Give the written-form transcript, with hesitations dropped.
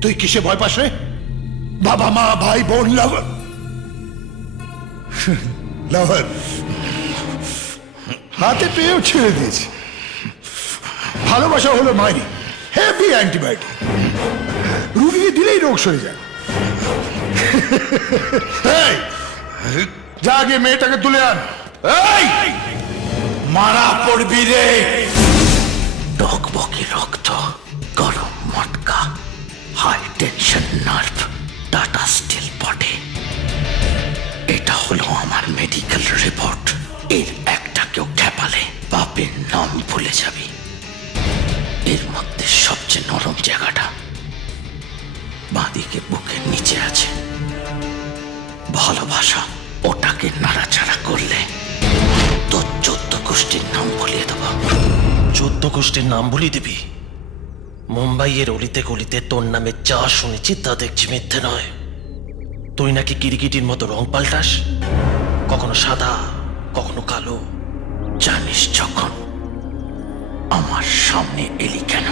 তুই কিসে ভয় পাস রে? বাবা মা ভাই বোন লাভার লাভার হাতে পেয়েও ছেড়ে দিয়েছি। ভালোবাসা হলো মাইরি, হেভি অ্যান্টিবায়োটিক, রুগীকে দিলেই রোগ সরে যায়। যা গিয়ে মেয়েটাকে তুলে আন। মারা পড়বি রে। টকবকে রক্ত, গরম মটকা, high tension nerve, Tata steel body. এটা হলো আমার মেডিকেল রিপোর্ট। এর একটা কেউ খেপালে বাপের নাম ভুলে যাবি। এর মধ্যে সবচেয়ে নরম জায়গাটা বাঁদিকে বুকের নিচে আছে। ভালোবাসা, ওটাকে নাড়াচাড়া করলে তোর 14 গোষ্ঠীর নাম ভুলিয়ে দেব। 14 গোষ্ঠীর নাম ভুলিয়ে দিবি? মুম্বাইয়ের অলিতে গলিতে তোর নামে যা শুনেছি তা দেখছি মিথ্যে নয়। তুই নাকি কিরিকিটির মতো রং পাল্টাস, কখনো সাদা কখনো কালো। জানিস যখন আমার সামনে এলি কেন?